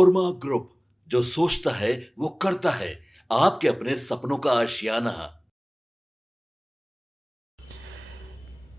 नोरमा group, जो सोचता है वो करता है। आपके अपने सपनों का आशियाना।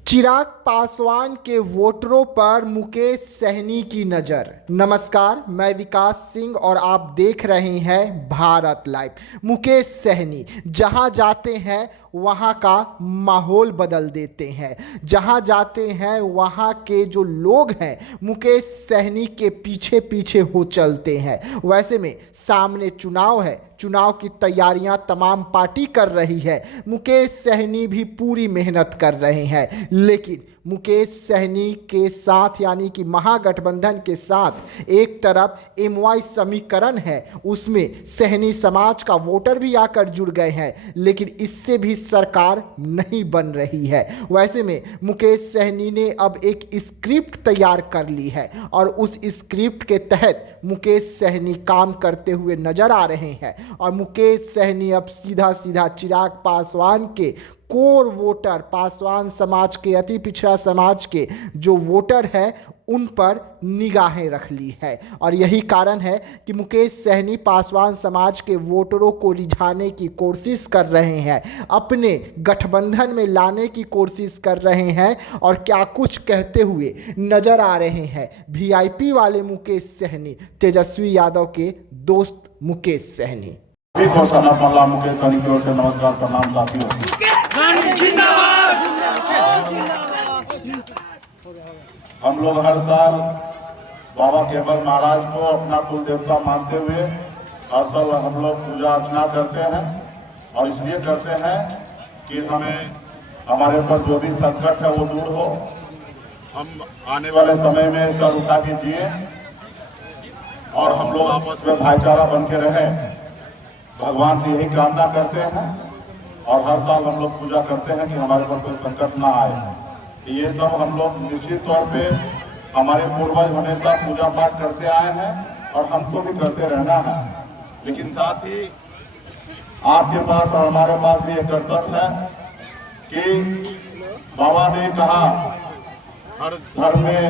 चिराग पासवान के वोटरों पर मुकेश सहनी की नज़र। नमस्कार, मैं विकास सिंह और आप देख रहे हैं भारत लाइव। मुकेश सहनी जहां जाते हैं वहां का माहौल बदल देते हैं। जहां जाते हैं वहां के जो लोग हैं मुकेश सहनी के पीछे पीछे हो चलते हैं। वैसे में सामने चुनाव है, चुनाव की तैयारियां तमाम पार्टी कर रही है। मुकेश सहनी भी पूरी मेहनत कर रहे हैं, लेकिन मुकेश सहनी के साथ यानी कि महागठबंधन के साथ एक तरफ एमवाई समीकरण है, उसमें सहनी समाज का वोटर भी आकर जुड़ गए हैं, लेकिन इससे भी सरकार नहीं बन रही है। वैसे में मुकेश सहनी ने अब एक स्क्रिप्ट तैयार कर ली है और उस स्क्रिप्ट के तहत मुकेश सहनी काम करते हुए नजर आ रहे हैं। और मुकेश सहनी अब सीधा सीधा चिराग पासवान के कोर वोटर, पासवान समाज के, अति पिछड़ा समाज के जो वोटर है उन पर निगाहें रख ली है। और यही कारण है कि मुकेश सहनी पासवान समाज के वोटरों को रिझाने की कोशिश कर रहे हैं, अपने गठबंधन में लाने की कोशिश कर रहे हैं। और क्या कुछ कहते हुए नजर आ रहे हैं वीआईपी वाले मुकेश सहनी, तेजस्वी यादव के दोस्त मुकेश सहनी। मुकेश सहनी की ओर से नमस्कार, प्रणाम साथियों। हम लोग हर साल बाबा केवल महाराज को अपना कुल देवता मानते हुए हर साल हम लोग पूजा अर्चना करते हैं। और इसलिए करते हैं कि हमें हमारे ऊपर जो भी संकट है वो दूर हो, हम आने वाले समय में सर उठा के जिए और हम लोग आपस में भाईचारा बन के रहें। भगवान से यही कामना करते हैं और हर साल हम लोग पूजा करते हैं कि हमारे पर कोई संकट ना आए। ये सब हम लोग निश्चित तौर पे हमारे पूर्वज हमेशा पूजा पाठ करते आए हैं और हमको भी करते रहना है। लेकिन साथ ही आपके पास और हमारे पास भी एक कर्तव्य है कि बाबा ने कहा हर धर्म में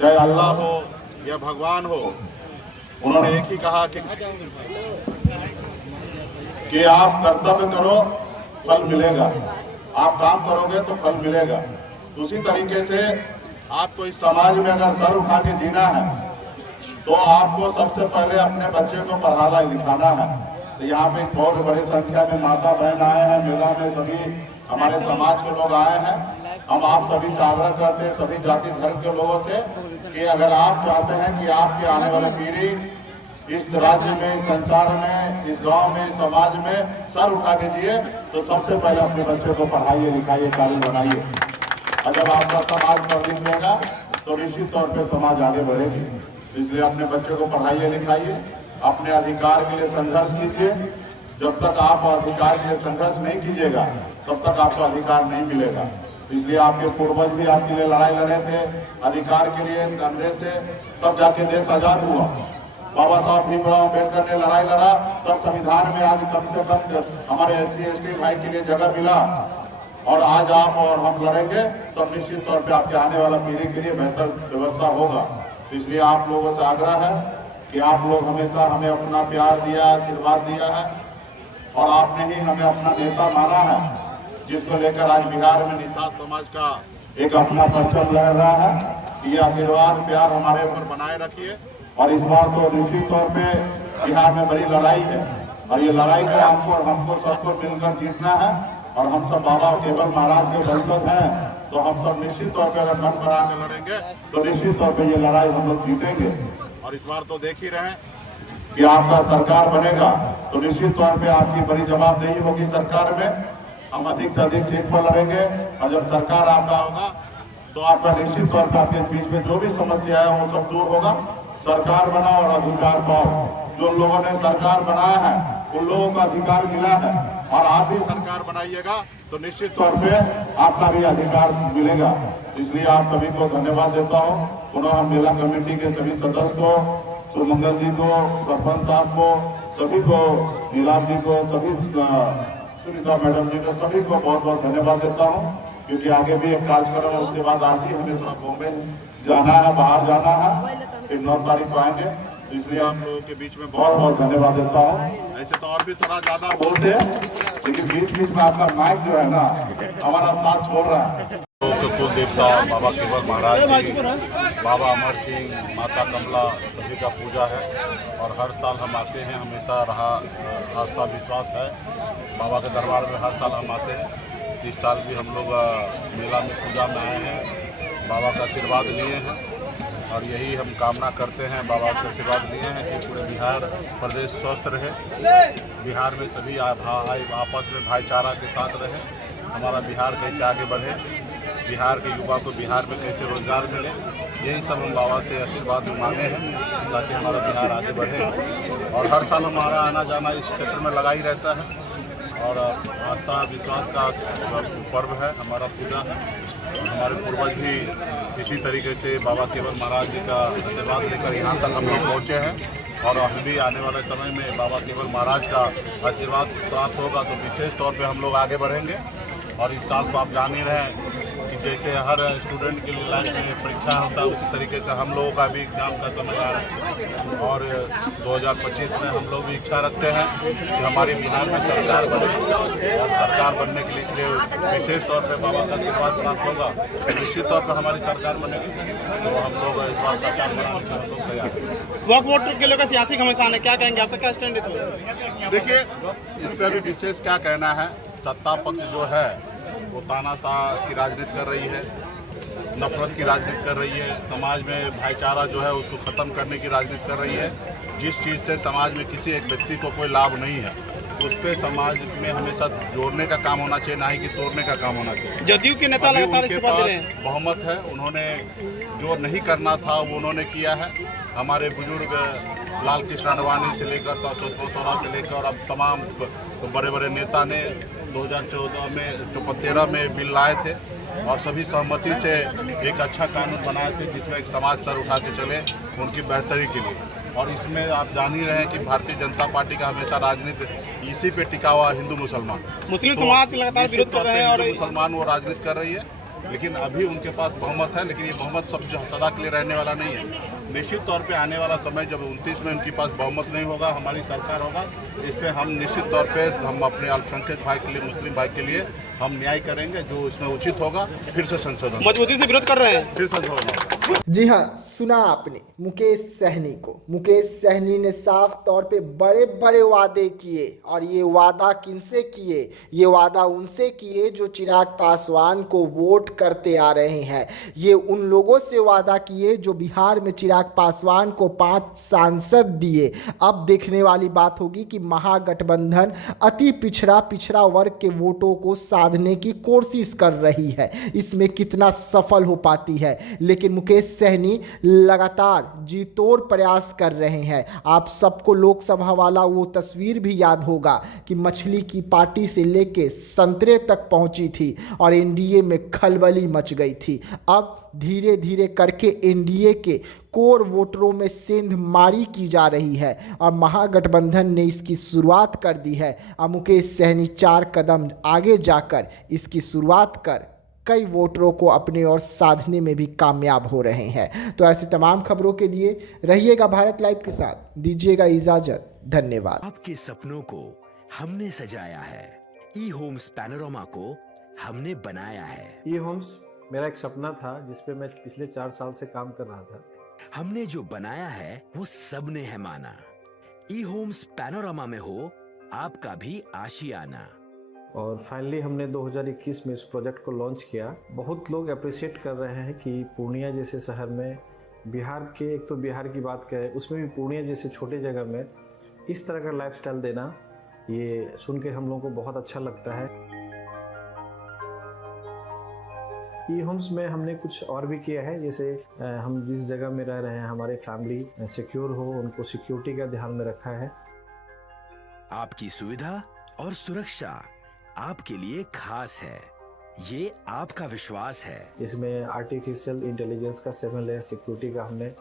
चाहे अल्लाह हो या भगवान हो, उन्होंने एक ही कहा कि आप कर्तव्य करो, फल मिलेगा। आप काम करोगे तो फल मिलेगा। उसी तरीके से आपको इस समाज में अगर सर उठा के जीना है तो आपको सबसे पहले अपने बच्चे को पढ़ाना लिखाना है। तो यहाँ पे बहुत बड़ी संख्या में माता बहन आए हैं, मेला में सभी हमारे समाज के लोग आए हैं। हम आप सभी से आग्रह करते हैं, सभी जाति धर्म के लोगों से, कि अगर आप चाहते हैं कि आपकी आने वाली पीढ़ी इस राज्य में, इस संसार में, इस गांव में, इस समाज में सर उठा के जिए, तो सबसे पहले अपने बच्चे को पढ़ाइए, लिखाइए, काबिल बनाइए। और जब आपका समाज पढ़ लिख लेगा तो निश्चित तौर पे समाज आगे बढ़ेगी। इसलिए अपने बच्चे को पढ़ाइए, लिखाइए, अपने अधिकार के लिए संघर्ष कीजिए। जब तक आप अधिकार के लिए संघर्ष नहीं कीजिएगा तब तक आपको अधिकार नहीं मिलेगा। इसलिए आपके पूर्वज भी आपके लिए लड़ाई लड़े थे अधिकार के लिए अंग्रेज से, तब जाके देश आजाद हुआ। बाबा साहब भीमराव अम्बेडकर ने लड़ाई लड़ा, तब संविधान में आज कम से कम हमारे SC ST भाई के लिए जगह मिला। और आज आप और हम लड़ेंगे तो निश्चित तौर पे आपके आने वाला पीढ़ी के लिए बेहतर व्यवस्था होगा। तो इसलिए आप लोगों से आग्रह है कि आप लोग हमेशा हमें अपना प्यार दिया, आशीर्वाद दिया है और आपने ही हमें अपना नेता माना है, जिसको लेकर आज बिहार में निषाद समाज का एक अपना परचम लहर रहा है। ये आशीर्वाद प्यार हमारे ऊपर बनाए रखिए। और इस बार तो निश्चित तौर पे बिहार में बड़ी लड़ाई है और ये लड़ाई को हमको सबको मिलकर जीतना है। और हम सब बाबा केवल महाराज के वंशज हैं, तो हम सब निश्चित तौर पे अगर मन बना के लड़ेंगे तो निश्चित तौर पे ये लड़ाई हम लोग जीतेंगे। और इस बार तो देख ही रहे कि आपका सरकार बनेगा तो निश्चित तौर पे आपकी बड़ी जवाबदेही होगी सरकार में। हम अधिक से अधिक सीट पर लड़ेंगे और जब सरकार आपका होगा तो आपका निश्चित तौर पर आपके बीच में जो भी समस्या है वो सब दूर होगा। सरकार बनाओ और अधिकार पाओ। जो लोगों ने सरकार बनाया है उन लोगों को अधिकार मिला है और आप भी सरकार बनाइएगा तो निश्चित तौर पे आपका भी अधिकार मिलेगा। इसलिए आप सभी को धन्यवाद देता हूँ। पुनः मेला कमेटी के सभी सदस्य को, सुमंगल जी को, सरपंच साहब को, सभी को, नीलाम जी को, सभी सुनीता मैडम जी को, सभी को बहुत बहुत धन्यवाद देता हूँ। क्योंकि आगे भी एक कार्यक्रम है, उसके बाद आज ही हमें थोड़ा बॉम्बे जाना है, बाहर जाना है, फिर 9 तारीख को आएंगे। तो इसलिए आप लोगों के बीच में बहुत बहुत धन्यवाद देता हूँ। ऐसे तो और भी थोड़ा ज़्यादा बोलते हैं, लेकिन बीच बीच में आपका माइक जो है ना हमारा साथ छोड़ रहा है। कुल देवता बाबा केवल महाराज जी, बाबा अमर सिंह, माता कमला, सभी का पूजा है और हर साल हम आते हैं। हमेशा रहा आस्था विश्वास है बाबा के दरबार में, हर साल हम आते हैं। इस साल भी हम लोग मेला में पूजा में आए हैं, बाबा का आशीर्वाद लिए हैं और यही हम कामना करते हैं, बाबा से आशीर्वाद लिए हैं कि पूरे बिहार प्रदेश स्वस्थ रहे, बिहार में सभी आपस में भाईचारा के साथ रहे, हमारा बिहार कैसे आगे बढ़े, बिहार के युवा को बिहार में कैसे रोजगार मिले, यही सब हम बाबा से आशीर्वाद मांगे हैं ताकि हमारा बिहार आगे बढ़े। और हर साल हमारा आना जाना इस क्षेत्र में लगा ही रहता है और आस्था विश्वास का पर्व है, हमारा पूजा है। हमारे पूर्वज भी इसी तरीके से बाबा केवल महाराज जी का आशीर्वाद लेकर यहाँ तक हम लोग पहुँचे हैं और हम भी आने वाले समय में बाबा केवल महाराज का आशीर्वाद प्राप्त होगा तो विशेष तौर पे हम लोग आगे बढ़ेंगे। और इस साल तो आप जान ही रहे हैं कि जैसे हर स्टूडेंट के लिए लाइफ में परीक्षा होता है उसी तरीके से हम लोगों का भी एग्जाम का समय आ रहा है और 2025 में हम लोग भी इच्छा रखते हैं कि हमारी बिहार में सरकार बने और सरकार बनने के लिए इसलिए विशेष तौर पे बाबा का आशीर्वाद प्राप्त होगा। निश्चित तौर पर हमारी सरकार बनेगी तो हम लोग इस बार सरकार बनाने के हम लोग तैयार हैं। वक्फ बोर्ड के लोग का सियासी घमासान है, क्या कहेंगे, आपका क्या स्टैंड इस पर? देखिए, इस पर अभी विशेष क्या कहना है, सत्ता पक्ष जो है वो तानाशाह की राजनीति कर रही है, नफरत की राजनीति कर रही है, समाज में भाईचारा जो है उसको ख़त्म करने की राजनीति कर रही है। जिस चीज़ से समाज में किसी एक व्यक्ति को कोई लाभ नहीं है उस पर समाज में हमेशा जोड़ने का काम होना चाहिए, ना ही कि तोड़ने का काम होना चाहिए। जदयू के नेता लगातार उनके इस्तीफा दे रहे पास हैं। बहुमत है, उन्होंने जो नहीं करना था वो उन्होंने किया है। हमारे बुजुर्ग लाल कृष्ण आडवाणी से लेकर सुषमा स्वराज से लेकर अब तमाम बड़े बड़े नेता ने 2014 में 13 में बिल लाए थे और सभी सहमति से एक अच्छा कानून बनाए थे जिसमें एक समाज सर उठा के चले उनकी बेहतरी के लिए। और इसमें आप जान ही रहे हैं कि भारतीय जनता पार्टी का हमेशा राजनीति इसी पे टिका हुआ हिंदू मुसलमान, मुस्लिम समाज लगातार विरोध कर रहे हैं और हिंदू मुसलमान वो राजनीति कर रही है। लेकिन अभी उनके पास बहुमत है, लेकिन ये बहुमत सब सदा के लिए रहने वाला नहीं है। निश्चित तौर पे आने वाला समय जब 29 में उनके पास बहुमत नहीं होगा, हमारी सरकार होगा, इस पर हम निश्चित तौर पे हम अपने अल्पसंख्यक भाई के लिए, मुस्लिम भाई के लिए हम न्याय करेंगे, जो इसमें उचित होगा फिर से संशोधन, मजबूती से विरोध कर रहे हैं। फिर संशोधन। जी हाँ, सुना आपने मुकेश सहनी को। मुकेश सहनी ने साफ तौर पे बड़े बड़े वादे किए और ये वादा किनसे किए? ये वादा उनसे किए जो चिराग पासवान को वोट करते आ रहे हैं। ये उन लोगों से वादा किए जो बिहार में चिराग पासवान को 5 सांसद दिए। अब देखने वाली बात होगी कि महागठबंधन अति पिछड़ा वर्ग के वोटों को साधने की कोशिश कर रही है, इसमें कितना सफल हो पाती है। लेकिन मुकेश सहनी लगातार जीतोड़ प्रयास कर रहे हैं। आप सबको लोकसभा वाला वो तस्वीर भी याद होगा कि मछली की पार्टी से लेके संतरे तक पहुंची थी और एनडीए में खलबली मच गई थी। अब धीरे धीरे करके एनडीए के कोर वोटरों में सेंधमारी की जा रही है और महागठबंधन ने इसकी शुरुआत कर दी है। अब मुकेश सहनी 4 कदम आगे जाकर इसकी शुरुआत कर कई वोटरों को अपने ओर साधने में भी कामयाब हो रहे हैं। तो ऐसी तमाम खबरों के लिए रहिएगा भारत लाइव के साथ, दीजिएगा इजाजत। धन्यवाद। आपके सपनों को हमने सजाया है, ई होम्स पैनोरामा को हमने बनाया है। ई होम्स मेरा एक सपना था जिस पे मैं पिछले 4 साल से काम कर रहा था। हमने जो बनाया है वो सबने है माना। ई होम्स पैनोरामा में हो आपका भी आशियाना। और फाइनली हमने 2021 में इस प्रोजेक्ट को लॉन्च किया। बहुत लोग अप्रिशिएट कर रहे हैं कि पूर्णिया जैसे शहर में, बिहार के, एक तो बिहार की बात करें उसमें भी पूर्णिया जैसे छोटे जगह में इस तरह का लाइफस्टाइल देना, ये सुन के हम लोगों को बहुत अच्छा लगता है। ई होम्स में हमने कुछ और भी किया है, जैसे हम जिस जगह में रह रहे हैं हमारे फैमिली सिक्योर हो, उनको सिक्योरिटी का ध्यान में रखा है। आपकी सुविधा और सुरक्षा आपके लिए खास है, ये आपका विश्वास है। इसमें आर्टिफिशियल इंटेलिजेंस का 7 लेयर सिक्योरिटी का हमने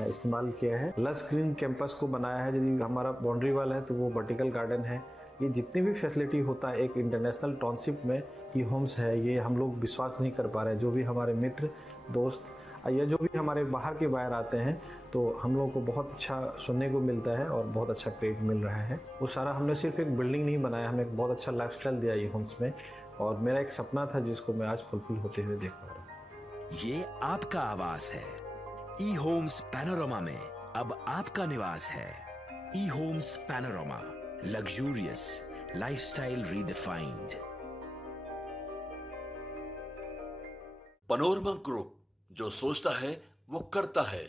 इस्तेमाल किया है। लस ग्रीन कैंपस को बनाया है, यदि हमारा बाउंड्री वाल है तो वो वर्टिकल गार्डन है। ये जितनी भी फैसिलिटी होता है एक इंटरनेशनल टाउनशिप में ई होम्स है, ये हम लोग विश्वास नहीं कर पा रहे हैं। जो भी हमारे मित्र दोस्त या जो भी हमारे बाहर के बायर आते हैं तो हम लोगों को बहुत अच्छा सुनने को मिलता है और बहुत अच्छा क्रेडिट मिल रहा है। वो सारा हमने सिर्फ एक बिल्डिंग नहीं बनाया, हमें एक बहुत अच्छा लाइफस्टाइल दिया ई होम्स में, और मेरा एक सपना था जिसको मैं आज फुलफिल होते हुए देख पा रहा हूँ। ये आपका आवास है। ई होम्स पैनोरामा में अब आपका निवास है। E homes Panorama, luxurious lifestyle redefined. Panorama group, जो सोचता है वो करता है।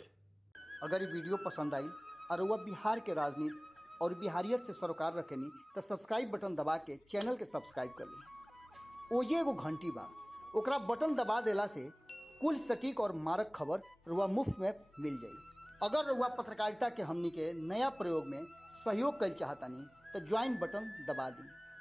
अगर ये वीडियो पसंद आई और वह बिहार के राजनीति और बिहारियत से सरोकार रखेनी तो सब्सक्राइब बटन दबा के चैनल के सब्सक्राइब कर ली। ओजे एगो घंटी बा, ओकरा बटन दबा देला से कुल सटीक और मारक खबर रुआ मुफ्त में मिल जाई। अगर रुआ पत्रकारिता के हमनी के नया प्रयोग में सहयोग कर चाहतानी तो ज्वाइन बटन दबा दी।